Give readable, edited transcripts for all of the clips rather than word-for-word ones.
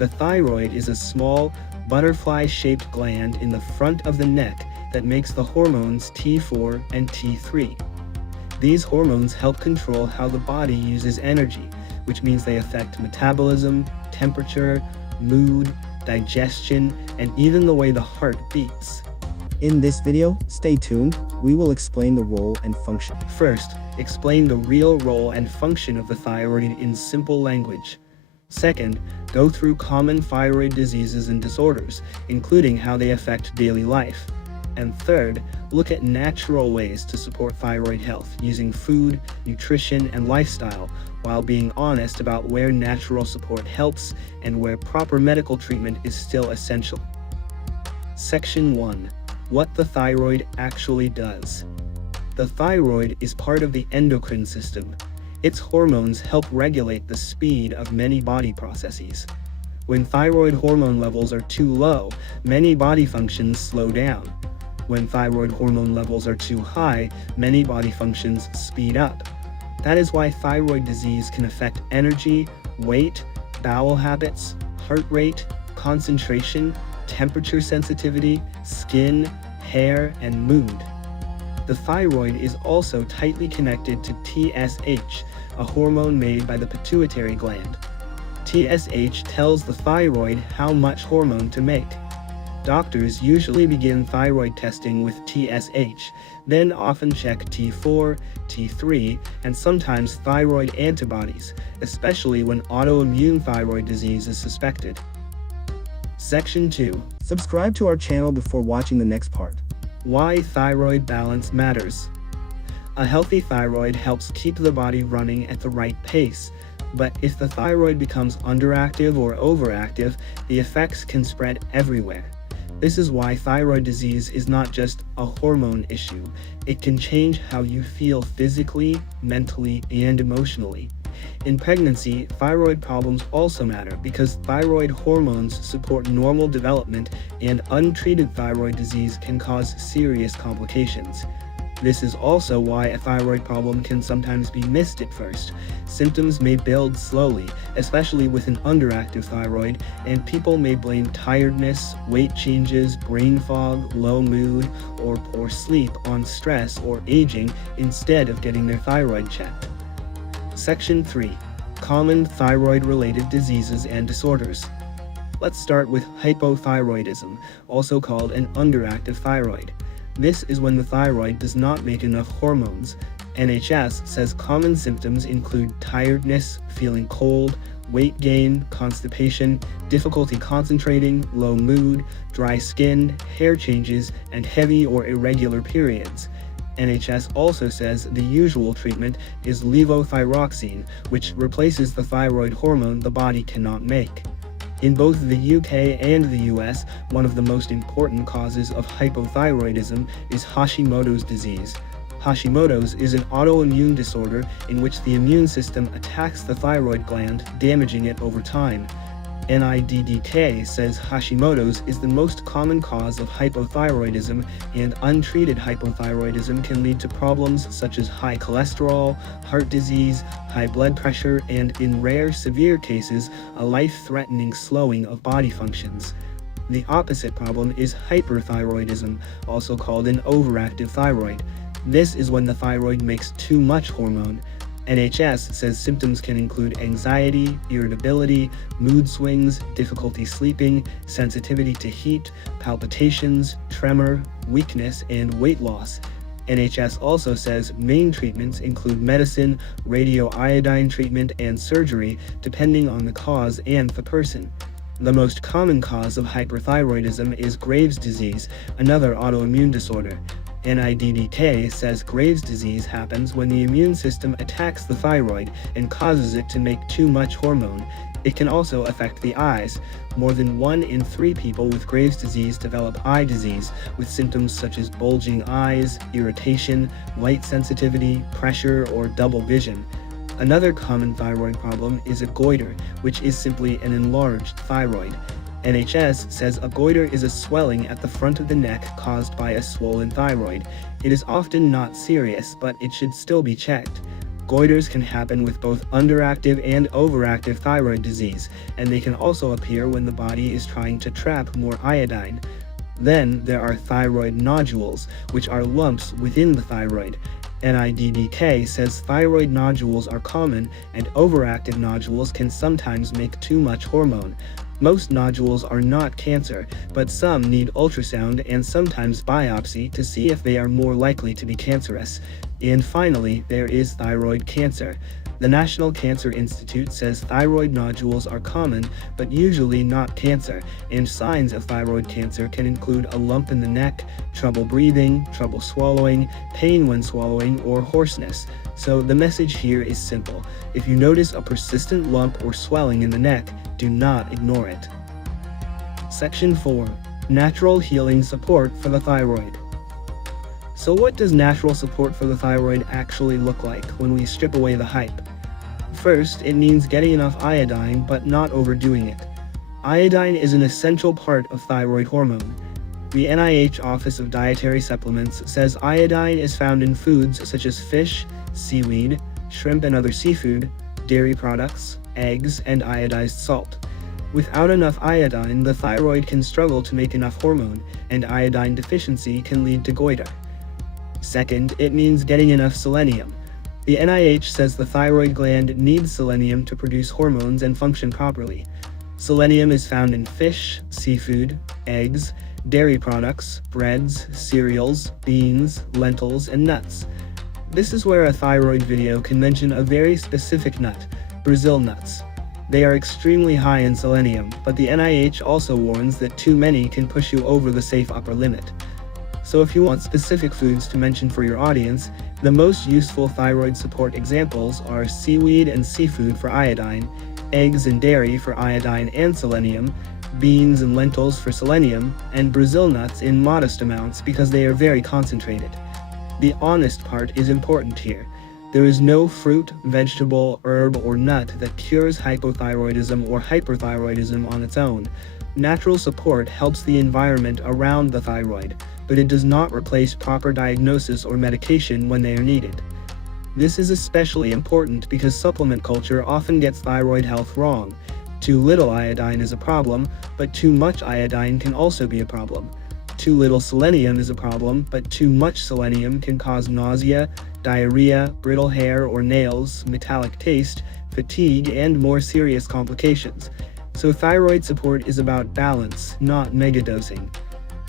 The thyroid is a small, butterfly-shaped gland in the front of the neck that makes the hormones T4 and T3. These hormones help control how the body uses energy, which means they affect metabolism, temperature, mood, digestion, and even the way the heart beats. In this video, stay tuned, we will explain the role and function. First, explain the real role and function of the thyroid in simple language. Second, go through common thyroid diseases and disorders, including how they affect daily life. And third, look at natural ways to support thyroid health using food, nutrition, and lifestyle, while being honest about where natural support helps and where proper medical treatment is still essential. Section 1. What the thyroid actually does. The thyroid is part of the endocrine system. Its hormones help regulate the speed of many body processes. When thyroid hormone levels are too low, many body functions slow down. When thyroid hormone levels are too high, many body functions speed up. That is why thyroid disease can affect energy, weight, bowel habits, heart rate, concentration, temperature sensitivity, skin, hair, and mood. The thyroid is also tightly connected to TSH, a hormone made by the pituitary gland. TSH tells the thyroid how much hormone to make. Doctors usually begin thyroid testing with TSH, then often check T4, T3, and sometimes thyroid antibodies, especially when autoimmune thyroid disease is suspected. Section 2. Subscribe to our channel before watching the next part. Why thyroid balance matters. A healthy thyroid helps keep the body running at the right pace, but if the thyroid becomes underactive or overactive, the effects can spread everywhere. This is why thyroid disease is not just a hormone issue. It can change how you feel physically, mentally, and emotionally. In pregnancy, thyroid problems also matter because thyroid hormones support normal development, and untreated thyroid disease can cause serious complications. This is also why a thyroid problem can sometimes be missed at first. Symptoms may build slowly, especially with an underactive thyroid, and people may blame tiredness, weight changes, brain fog, low mood, or poor sleep on stress or aging instead of getting their thyroid checked. Section 3. Common thyroid-related diseases and disorders. Let's start with hypothyroidism, also called an underactive thyroid. This is when the thyroid does not make enough hormones. NHS says common symptoms include tiredness, feeling cold, weight gain, constipation, difficulty concentrating, low mood, dry skin, hair changes, and heavy or irregular periods. NHS also says the usual treatment is levothyroxine, which replaces the thyroid hormone the body cannot make. In both the UK and the US, one of the most important causes of hypothyroidism is Hashimoto's disease. Hashimoto's is an autoimmune disorder in which the immune system attacks the thyroid gland, damaging it over time. NIDDK says Hashimoto's is the most common cause of hypothyroidism, and untreated hypothyroidism can lead to problems such as high cholesterol, heart disease, high blood pressure, and in rare, severe cases, a life-threatening slowing of body functions. The opposite problem is hyperthyroidism, also called an overactive thyroid. This is when the thyroid makes too much hormone. NHS says symptoms can include anxiety, irritability, mood swings, difficulty sleeping, sensitivity to heat, palpitations, tremor, weakness, and weight loss. NHS also says main treatments include medicine, radioiodine treatment, and surgery, depending on the cause and the person. The most common cause of hyperthyroidism is Graves' disease, another autoimmune disorder. NIDDK says Graves' disease happens when the immune system attacks the thyroid and causes it to make too much hormone. It can also affect the eyes. More than 1 in 3 people with Graves' disease develop eye disease, with symptoms such as bulging eyes, irritation, light sensitivity, pressure, or double vision. Another common thyroid problem is a goiter, which is simply an enlarged thyroid. NHS says a goiter is a swelling at the front of the neck caused by a swollen thyroid. It is often not serious, but it should still be checked. Goiters can happen with both underactive and overactive thyroid disease, and they can also appear when the body is trying to trap more iodine. Then there are thyroid nodules, which are lumps within the thyroid. NIDDK says thyroid nodules are common, and overactive nodules can sometimes make too much hormone. Most nodules are not cancer, but some need ultrasound and sometimes biopsy to see if they are more likely to be cancerous. And finally, there is thyroid cancer. The National Cancer Institute says thyroid nodules are common, but usually not cancer, and signs of thyroid cancer can include a lump in the neck, trouble breathing, trouble swallowing, pain when swallowing, or hoarseness. So the message here is simple. If you notice a persistent lump or swelling in the neck, do not ignore it. Section 4. Natural healing support for the thyroid. So what does natural support for the thyroid actually look like when we strip away the hype? First, it means getting enough iodine but not overdoing it. Iodine is an essential part of thyroid hormone. The NIH Office of Dietary Supplements says iodine is found in foods such as fish, seaweed, shrimp and other seafood, dairy products, eggs, and iodized salt. Without enough iodine, the thyroid can struggle to make enough hormone, and iodine deficiency can lead to goiter. Second, it means getting enough selenium. The NIH says the thyroid gland needs selenium to produce hormones and function properly. Selenium is found in fish, seafood, eggs, dairy products, breads, cereals, beans, lentils, and nuts. This is where a thyroid video can mention a very specific nut, Brazil nuts. They are extremely high in selenium, but the NIH also warns that too many can push you over the safe upper limit. So if you want specific foods to mention for your audience, the most useful thyroid support examples are seaweed and seafood for iodine, eggs and dairy for iodine and selenium, beans and lentils for selenium, and Brazil nuts in modest amounts because they are very concentrated. The honest part is important here. There is no fruit, vegetable, herb, or nut that cures hypothyroidism or hyperthyroidism on its own. Natural support helps the environment around the thyroid, but it does not replace proper diagnosis or medication when they are needed. This is especially important because supplement culture often gets thyroid health wrong. Too little iodine is a problem, but too much iodine can also be a problem. Too little selenium is a problem, but too much selenium can cause nausea, diarrhea, brittle hair or nails, metallic taste, fatigue, and more serious complications. So thyroid support is about balance, not megadosing.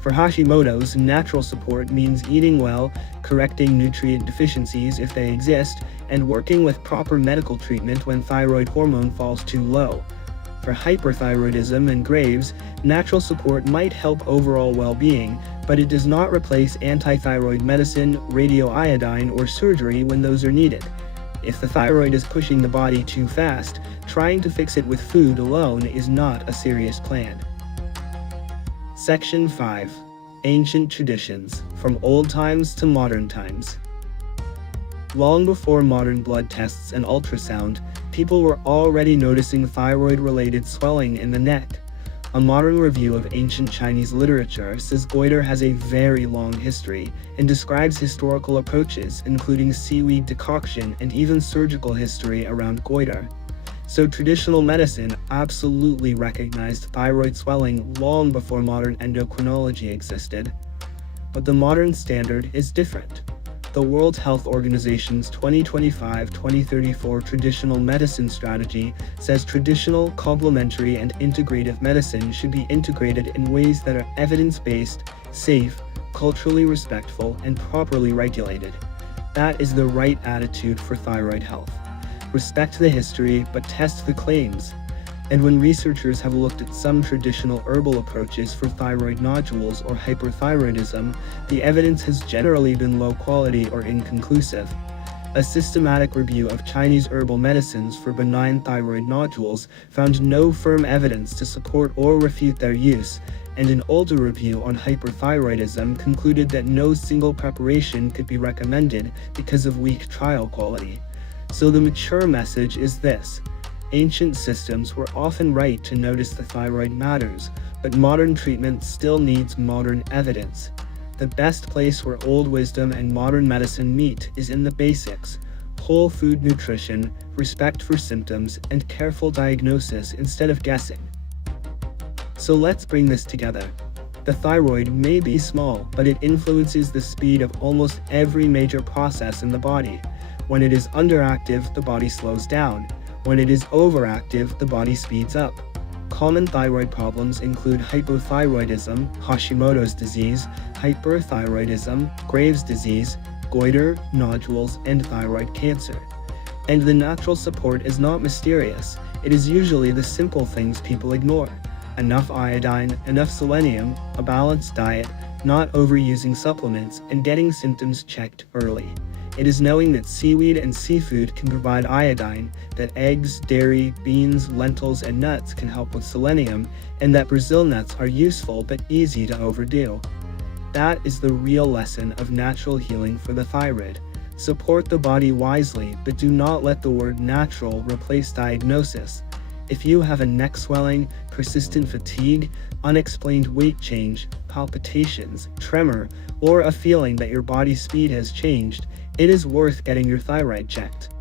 For Hashimoto's, natural support means eating well, correcting nutrient deficiencies if they exist, and working with proper medical treatment when thyroid hormone falls too low. For hyperthyroidism and Graves', natural support might help overall well-being, but it does not replace anti-thyroid medicine, radioiodine, or surgery when those are needed. If the thyroid is pushing the body too fast, trying to fix it with food alone is not a serious plan. Section 5. Ancient traditions, from old times to modern times. Long before modern blood tests and ultrasound, people were already noticing thyroid-related swelling in the neck. A modern review of ancient Chinese literature says goiter has a very long history and describes historical approaches, including seaweed decoction and even surgical history around goiter. So traditional medicine absolutely recognized thyroid swelling long before modern endocrinology existed. But the modern standard is different. The World Health Organization's 2025-2034 traditional medicine strategy says traditional, complementary, and integrative medicine should be integrated in ways that are evidence-based, safe, culturally respectful, and properly regulated. That is the right attitude for thyroid health. Respect the history, but test the claims. And when researchers have looked at some traditional herbal approaches for thyroid nodules or hyperthyroidism, the evidence has generally been low quality or inconclusive. A systematic review of Chinese herbal medicines for benign thyroid nodules found no firm evidence to support or refute their use, and an older review on hyperthyroidism concluded that no single preparation could be recommended because of weak trial quality. So the mature message is this. Ancient systems were often right to notice the thyroid matters, but modern treatment still needs modern evidence. The best place where old wisdom and modern medicine meet is in the basics: whole food nutrition, respect for symptoms, and careful diagnosis instead of guessing. So let's bring this together. The thyroid may be small, but it influences the speed of almost every major process in the body. When it is underactive, the body slows down. When it is overactive, the body speeds up. Common thyroid problems include hypothyroidism, Hashimoto's disease, hyperthyroidism, Graves' disease, goiter, nodules, and thyroid cancer. And the natural support is not mysterious. It is usually the simple things people ignore. Enough iodine, enough selenium, a balanced diet, not overusing supplements, and getting symptoms checked early. It is knowing that seaweed and seafood can provide iodine, that eggs, dairy, beans, lentils, and nuts can help with selenium, and that Brazil nuts are useful but easy to overdo. That is the real lesson of natural healing for the thyroid. Support the body wisely, but do not let the word natural replace diagnosis. If you have a neck swelling, persistent fatigue, unexplained weight change, palpitations, tremor, or a feeling that your body speed has changed, it is worth getting your thyroid checked.